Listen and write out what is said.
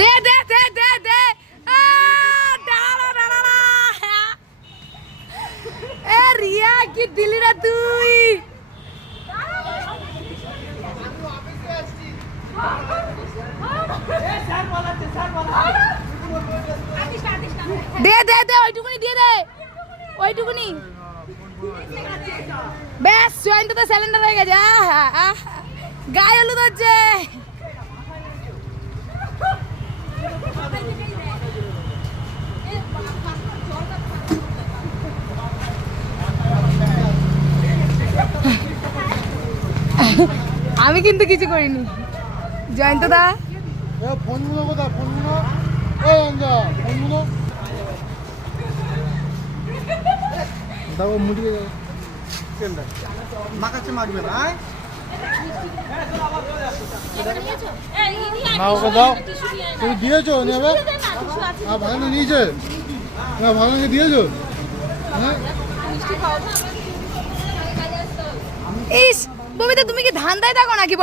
দে দে দে দে দে এ রিয়া কি দিলি রে তুই? দে দে দে ওইটুকুনি দিয়ে দে, ওইটুকুনি ব্যাস। জয়ন্ত তো সিলিন্ডার হয়ে গেছে, গায়ে হলুদ হচ্ছে। আমি কিন্তু কিছু করিনি। জয়ন্ত দা ফোনগুলো কোথায়? ফোনগুলো ফোনগুলো দাও, মুড়িয়ে মাকাচ্ছে মারবে না। না ওকে দাও, তুমি দিয়েছো নেবে? ভালো নিয়েছে না, ভালো দিয়েছো? ইস ববিতা তুমি কি ধান্দায় থাকো নাকি?